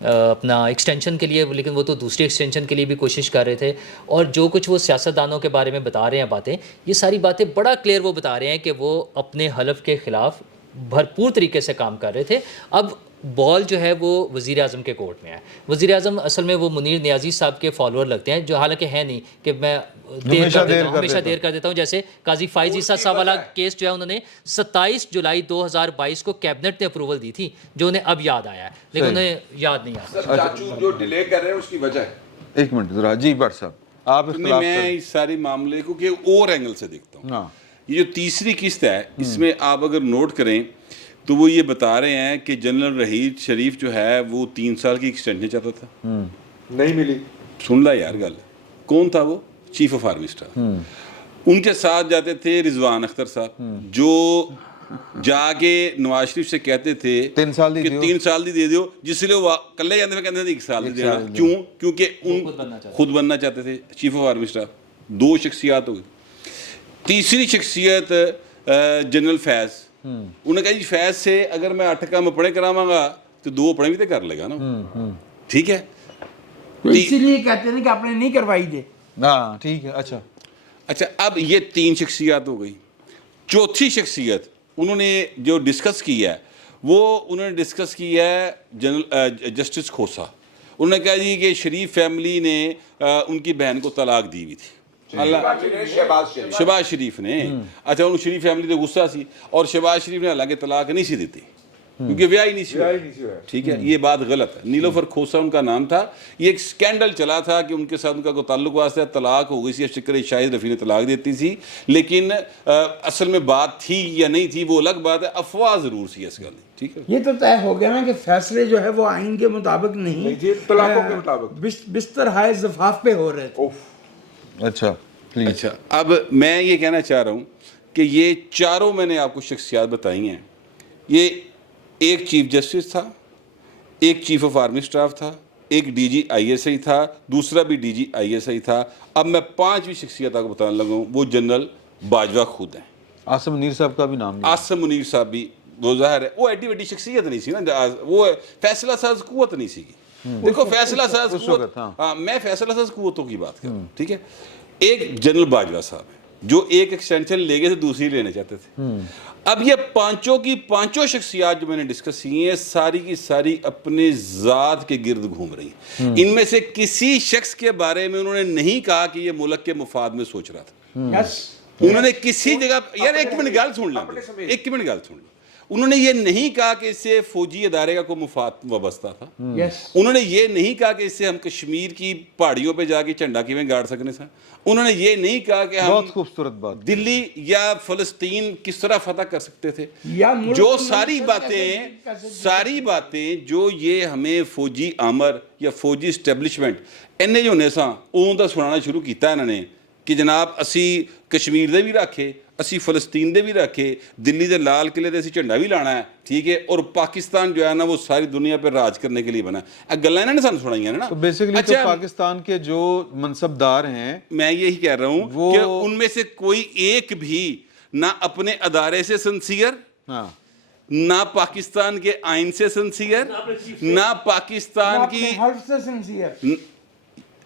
اپنا ایکسٹینشن کے لیے، لیکن وہ تو دوسری ایکسٹینشن کے لیے بھی کوشش کر رہے تھے. اور جو کچھ وہ سیاستدانوں کے بارے میں بتا رہے ہیں باتیں، یہ ساری باتیں بڑا کلیئر وہ بتا رہے ہیں کہ وہ اپنے حلف کے خلاف بھرپور طریقے سے کام کر رہے تھے. اب بال جو ہے وہ وزیر اعظم کے کورٹ میں ہے. وزیر اعظم اصل میں وہ منیر نیازی صاحب کے فالوور لگتے ہیں، جو حالانکہ ہے نہیں، کہ میں ہمیشہ دیر کر دیتا ہوں. جیسے قاضی فائز عیسیٰ صاحب والا کیس جو ہے انہوں نے 27 جولائی 2022 کو کیبنٹ نے اپروول دی تھی، جو انہیں اب یاد آیا ہے، لیکن انہیں یاد نہیں آتا. چاچو جو ڈیلے کر رہے ہیں اس کی وجہ ہے. ایک منٹ ذرا جی بٹ صاحب آپ اختلاف میں اس سارے معاملے کو کہ اور اینگل سے دیکھتا ہوں. ہاں یہ جو تیسری قسط ہے، اس میں آپ اگر نوٹ کریں تو وہ یہ بتا رہے ہیں کہ جنرل رحیل شریف جو ہے وہ 3 سال کی ایکسٹینشن چاہتا تھا، نہیں ملی. سن لا یار گل. کون تھا وہ؟ Chief of army staff. ان کے ساتھ جاتے تھے رضوان اختر صاحب، جو جا کے نواز شریف سے کہتے تھے 3 سال دی کہ دیو. 3 سال دی دے دیو، جس لیے وہ کلے جاتے میں کہتے تھے 1 سال دی دینا. کیوں؟ کیونکہ ان خود بننا چاہتے تھے چیف آف آرمی اسٹاف. 2 شخصیات ہو گئی. تیسری شخصیت جنرل فیض. انہوں نے کہا جی فیض سے اگر میں 8 کام اپنے کراواں گا تو 2 اپنے بھی تو کر لے گا نا. ٹھیک ہے، اسی لیے کہتے ہیں کہ آپ نے نہیں کروائی دے. ہاں ٹھیک ہے. اچھا اب یہ 3 شخصیات ہو گئی. چوتھی شخصیت انہوں نے جو ڈسکس کی ہے وہ انہوں نے ڈسکس کی ہے جنرل جسٹس کھوسا. انہوں نے کہا جی کہ شریف فیملی نے ان کی بہن کو طلاق دی ہوئی تھی. شہباز شریف نے. اچھا انہوں شریف فیملی تو غصہ سی، اور شہباز شریف نے حالانکہ طلاق نہیں سی دیتی کیونکہ ویاہ ہی نہیں سی. ٹھیک ہے، یہ بات غلط ہے. نیلوفر کھوسا ان کا نام تھا. یہ ایک سکینڈل چلا تھا کہ ان کے ساتھ ان کا کوئی تعلق واسطہ طلاق ہو گئی سی، اس چکر شاہد رفیع نے طلاق دیتی تھی. لیکن اصل میں بات تھی یا نہیں تھی وہ الگ بات ہے. افواہ ضرور سی اس گل. ٹھیک ہے، یہ تو طے ہو گیا نا کہ فیصلے جو ہے وہ آئین کے مطابق نہیں، طلاقوں کے مطابق بستر ہائے زفاف پہ ہو رہے تھے. اچھا اچھا اب میں یہ کہنا چاہ رہا ہوں کہ یہ چاروں میں نے آپ کو شخصیات بتائی ہیں. یہ ایک چیف جسٹس تھا، ایک چیف آف آرمی اسٹاف تھا، ایک D G I S I تھا، دوسرا بھی D G I S I تھا. اب میں 5ویں شخصیت آپ کو بتانے لگا ہوں، وہ جنرل باجوہ خود ہیں. عاصم منیر صاحب کا بھی نام لیا. عاصم منیر صاحب بھی وہ ظاہر ہے وہ ایڈی ویڈی شخصیت نہیں سی نا، وہ فیصلہ ساز قوت نہیں سی. دیکھو فیصلہ ساز قوت، ہاں میں فیصلہ ساز قوتوں کی بات کر رہا ہوں. ٹھیک ہے، ایک جنرل باجوہ صاحب ہے جو ایک ایکسٹینشن لے گئے تھے، دوسری لینا چاہتے تھے. اب یہ پانچوں شخصیات جو میں نے ڈسکس کی ہیں ساری کی ساری اپنے ذات کے گرد گھوم رہی ہیں. ان میں سے کسی شخص کے بارے میں انہوں نے نہیں کہا کہ یہ ملک کے مفاد میں سوچ رہا تھا. انہوں نے کسی جگہ یار ایک منٹ گل سن لیں انہوں نے یہ نہیں کہا کہ اس سے فوجی ادارے کا کوئی مفاد وابستہ تھا. انہوں نے یہ نہیں کہا کہ اس سے ہم کشمیر کی پہاڑیوں پہ جا کے جھنڈا کیویں گاڑ سکنے سا. انہوں نے یہ نہیں کہا کہ ہم بہت خوبصورت بات دلی یا فلسطین کس طرح فتح کر سکتے تھے. جو ساری باتیں جو یہ ہمیں فوجی آمر یا فوجی اسٹیبلشمنٹ انہیں جو نے سا اون دا سنانا شروع کیتا انہوں نے کہ جناب اسی کشمیر دے بھی رکھے، اسی فلسطین دے بھی رکھے، دلی دے لال قلعے دے اسی جھنڈا بھی لانا ہے. ٹھیک ہے، اور پاکستان جو ہے نا وہ ساری دنیا پہ راج کرنے کے لیے بنا ہے. گلاں انہوں نے سانوں سنائی ہیں نا. تو بیسیکلی تو پاکستان کے جو منصب دار ہیں میں یہی کہہ رہا ہوں کہ ان میں سے کوئی ایک بھی نہ اپنے ادارے سے سنسیئر، نہ پاکستان کے آئین سے سنسیئر، نہ پاکستان کی حلف سے سنسیئر،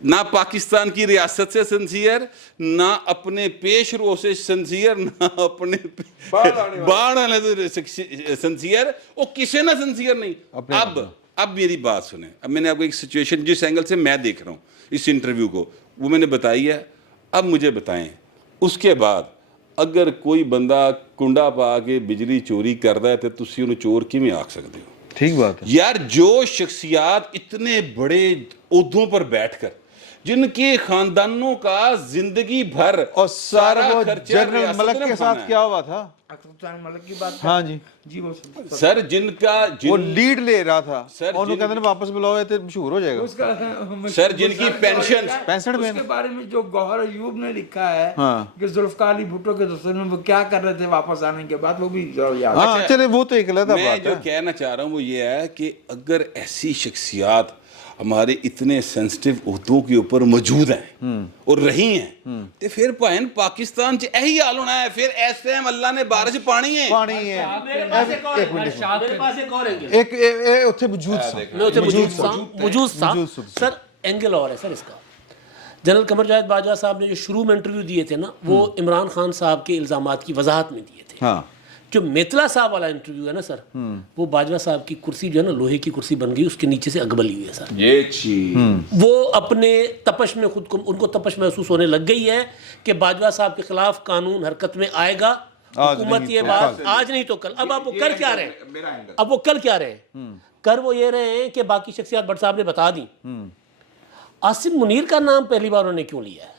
نہ پاکستان کی ریاست سے سنسیئر، نہ اپنے پیش رو سے سنسیئر، نہ اپنے باڑ والے سے سنسیئر. وہ کسی نہ سنسیئر نہیں. اب میری بات سنیں. اب میں نے آپ کو ایک سچویشن جس اینگل سے میں دیکھ رہا ہوں اس انٹرویو کو وہ میں نے بتائی ہے. اب مجھے بتائیں اس کے بعد اگر کوئی بندہ کنڈا پا کے بجلی چوری کردا ہے تو تسی انہوں چور کیویں آکھ سکتے ہو؟ ٹھیک بات ہے یار. جو شخصیات اتنے بڑے عہدوں پر بیٹھ کر جن کے خاندانوں کا زندگی بھر اور سارا خرچہ جنرل ملک کے ساتھ کیا ہوا تھا؟ ملک کی بات. ہاں جی وہ سر جن کا وہ لیڈ لے رہا تھا اور انہوں کہتے ہیں واپس بلاؤ تو مشہور ہو جائے گا. سر جن کی پینشن 65 میں اس کے بارے میں جو گوہر ایوب نے لکھا ہے کہ ذوالفقار علی بھٹو کے دفتر میں وہ کیا کر رہے تھے واپس آنے کے بعد، وہ بھی یاد. ہاں چلے وہ تو ایک علیحدہ میں بات جو ہے. کہنا چاہ رہا ہوں وہ یہ ہے کہ اگر ایسی شخصیات ہمارے اتنے سینسٹیو عہدوں کے اوپر موجود ہیں اور رہی ہیں تے پھر بھائن پاکستان چ یہی حال ہونا ہے. پھر اس ٹائم اللہ نے بارش پانی ہے. پانی ہے میرے پاس ایک اور اینگل ایک اتنے موجود تھا سر. اینگل اور ہے سر اس کا. جنرل قمر جاوید باجوہ صاحب نے جو شروع میں انٹرویو دیے تھے نا, وہ عمران خان صاحب کے الزامات کی وضاحت میں دیے تھے. ہاں جو میتلا صاحب والا انٹرویو ہے نا سر, وہ باجوہ صاحب کی کرسی جو ہے نا لوہے کی کرسی بن گئی, اس کے نیچے سے اگبلی ہوئی ہے سر. یہ چیز وہ اپنے تپش میں خود کو, ان کو تپش محسوس ہونے لگ گئی ہے کہ باجوہ صاحب کے خلاف قانون حرکت میں آئے گا. حکومت یہ بات آج نہیں تو کل. اب آپ وہ کر کیا رہے ہیں, اب وہ کل کیا رہے ہیں, کر وہ یہ رہے ہیں کہ باقی شخصیات بٹ صاحب نے بتا دیں. عاصم منیر کا نام پہلی بار انہوں نے کیوں لیا ہے؟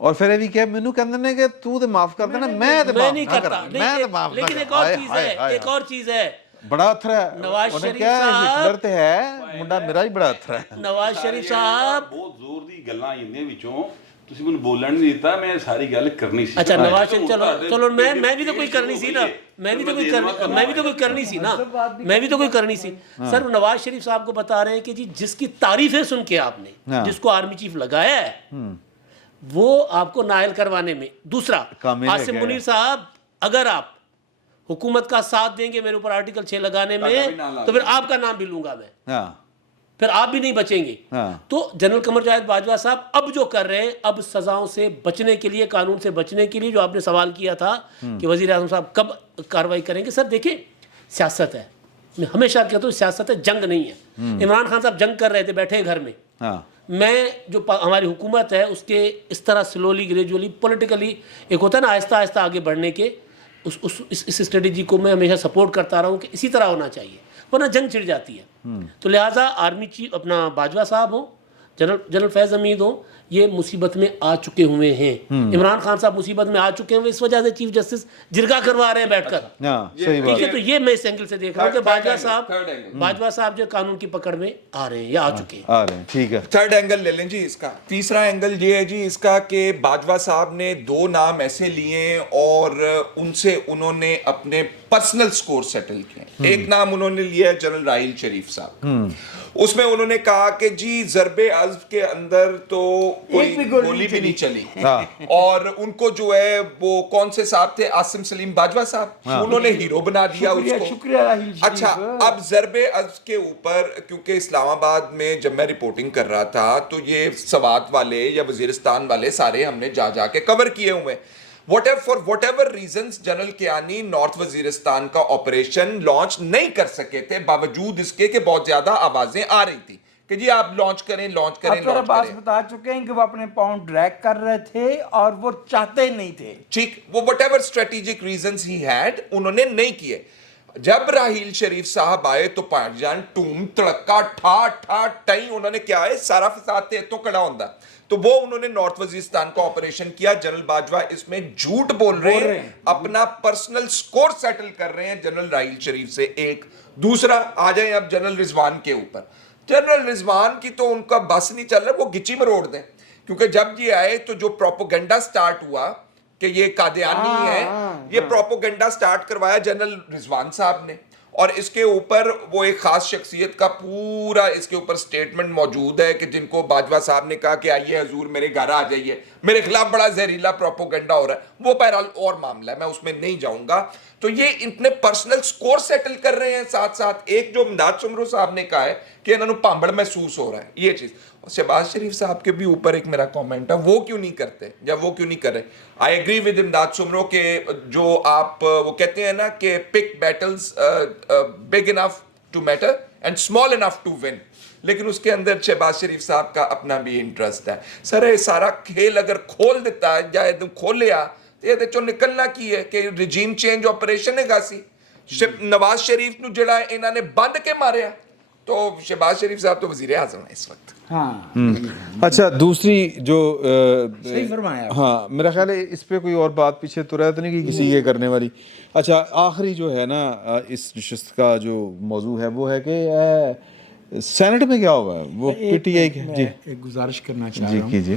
اور پھر بھی کہ مینوں کہندے نے کہ تو تے معاف کر دینا, میں تے معاف نہیں نہ کرتا. کراں, میں تے معاف نہ لیکن ایک کراں. اور چیز ہے, ایک اور چیز ہے. بڑا اتھر ہے نواز انہیں شریف کیا صاحب, ہٹلر تے ہے, منڈا میرا ہی بڑا اتھر ہے. نواز شریف صاحب, بہت زور دی گلاں ایندے وچوں تسی مینوں بولن نہیں دیتا, میں ساری گل کرنی سی. اچھا نواز شریف, چلو میں بھی تو کوئی کرنی سی نا, میں بھی تو کوئی کرنی سی نا, میں بھی تو کوئی کرنی سی. سر نواز شریف صاحب کو بتا رہے ہیں کہ جی جس کی تعریفیں سن کے آپ نے, جس کو آرمی چیف لگایا ہے, وہ آپ کو نائل کروانے میں. دوسرا, عاصم منیر صاحب اگر آپ حکومت کا ساتھ دیں گے میرے اوپر آرٹیکل 6 لگانے میں, تو پھر آپ کا نام بھی لوں گا میں, پھر آپ بھی نہیں بچیں گے. تو جنرل قمر جاوید باجوہ صاحب اب جو کر رہے ہیں, اب سزاؤں سے بچنے کے لیے, قانون سے بچنے کے لیے, جو آپ نے سوال کیا تھا کہ وزیر اعظم صاحب کب کارروائی کریں گے, سر دیکھیں سیاست ہے, میں ہمیشہ کہتا ہوں سیاست ہے, جنگ نہیں ہے. عمران خان صاحب جنگ کر رہے تھے بیٹھے گھر میں, میں جو ہماری حکومت ہے اس کے اس طرح سلولی گریجولی پولیٹیکلی ایک ہوتا ہے نا آہستہ آہستہ آگے بڑھنے کے, اس اسٹریٹجی کو میں ہمیشہ سپورٹ کرتا رہا ہوں کہ اسی طرح ہونا چاہیے, ورنہ جنگ چھڑ جاتی ہے. تو لہٰذا آرمی چیف اپنا باجوہ صاحب ہوں, جنرل فیض حمید ہوں, یہ مصیبت میں آ چکے ہوئے ہیں. عمران خان صاحب مصیبت میں آ چکے ہیں, اس وجہ سے چیف جسٹس جرگہ کروا رہے ہیں بیٹھ کر. ٹھیک ہے, تو یہ میں اس اینگل سے دیکھ رہا ہوں کہ باجوہ صاحب جو قانون کی پکڑ میں آ رہے ہیں یا آ چکے ہیں. ٹھیک ہے, تھرڈ اینگل لے لیں جی اس کا. تیسرا اینگل یہ ہے جی اس کا کہ باجوہ صاحب نے 2 نام ایسے لیے اور ان سے انہوں نے اپنے پرسنل سکور سیٹل کیے. ایک نام انہوں نے لیا ہے جنرل راحیل شریف صاحب. اس میں انہوں نے کہا کہ جی ضرب عضب کے اندر تو کوئی گولی بھی نہیں چلی, اور ان کو جو ہے وہ کون سے صاحب تھے, عاصم سلیم باجوہ صاحب, انہوں نے ہیرو بنا دیا اس کو. شکریہ راحیل شریف. اچھا, اب ضرب عضب کے اوپر کیونکہ اسلام آباد میں جب میں رپورٹنگ کر رہا تھا تو یہ سوات والے یا وزیرستان والے سارے ہم نے جا کے کور کیے ہوئے. for whatever reasons general Kayani north Waziristan کا آپریشن لانچ نہیں کر سکے تھے, باوجود اس کے کہ بہت زیادہ آوازیں آ رہی تھی کہ جی آپ لانچ کریں. اطہر عباس بتا چکے ہیں کہ وہ اپنے پاؤنڈ ڈریگ کر رہے تھے اور وہ چاہتے نہیں تھے. ٹھیک, وہ whatever strategic reasons he had انہوں نے نہیں کیے. جب راحیل شریف صاحب آئے تو پائٹ جان ٹوم تڑکا ٹھا ٹھا ٹائیں, انہوں نے کیا ہے سارا فساد تے تو کڑا ہوندا, تو وہ انہوں نے نارتھ وزیرستان کو آپریشن کیا. جنرل باجوہ اس میں جھوٹ بول رہے ہیں, اپنا پرسنل سکور سیٹل کر رہے ہیں جنرل راحیل شریف سے. ایک دوسرا آ جائیں اب جنرل رضوان کے اوپر. جنرل رضوان کی تو ان کا بس نہیں چل رہا, وہ گچی میں روڑ دیں, کیونکہ جب یہ آئے تو جو پروپوگنڈا سٹارٹ ہوا کہ یہ قادیانی ہے, یہ پروپوگنڈا سٹارٹ کروایا جنرل رضوان صاحب نے, اور اس کے اوپر وہ ایک خاص شخصیت کا پورا اس کے اوپر سٹیٹمنٹ موجود ہے کہ جن کو باجوہ صاحب نے کہا کہ آئیے حضور میرے گھر آ جائیے, میرے خلاف بڑا زہریلا پروپوگنڈا ہو رہا ہے. وہ بہرحال اور معاملہ ہے, میں اس میں نہیں جاؤں گا. تو یہ اتنے پرسنل سکور سیٹل کر رہے ہیں ساتھ ساتھ. ایک جو امداد سمرو صاحب نے کہا ہے کہ انہوں نے پامبڑ محسوس ہو رہا ہے, یہ چیز. شہباز شریف صاحب کے بھی اوپر ایک میرا کامنٹ ہے, وہ کیوں نہیں کرتے یا وہ کیوں نہیں کر رہے. آئی ایگری ود امداد سمرو کہ جو آپ وہ کہتے ہیں نا کہ pick battles big enough to matter and small enough to win, لیکن اس کے اندر شہباز شریف صاحب کا اپنا بھی انٹرسٹ ہے. سر یہ سارا کھیل اگر کھول دیتا ہے یا کھول لیا تو یہ چو نکلنا کی ہے کہ رجیم چینج آپریشن ہے گا سی. نواز شریف نو جڑا انہوں نے بند کے ماریا, تو شہباز شریف صاحب تو وزیر اعظم ہے اس وقت. اچھا دوسری جو صحیح فرمایا, ہاں میرا خیال ہے اس پہ کوئی اور بات پیچھے تو رہتا نہیں کہ کسی یہ کرنے والی. اچھا آخری جو ہے نا اس نشست کا جو موضوع ہے وہ ہے کہ سینٹ میں کیا ہوگا, وہ پی ٹی آئی کے. جی ایک گزارش کرنا چاہ رہا ہوں. جی کیجیے.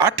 8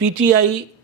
PTI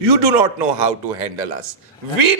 you do not know how to handle us, we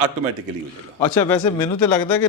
automatically ਹੋ ਜਾਏਗਾ। ਅੱਛਾ, ਵੈਸੇ ਮੈਨੂੰ ਤੇ ਲੱਗਦਾ ਕਿ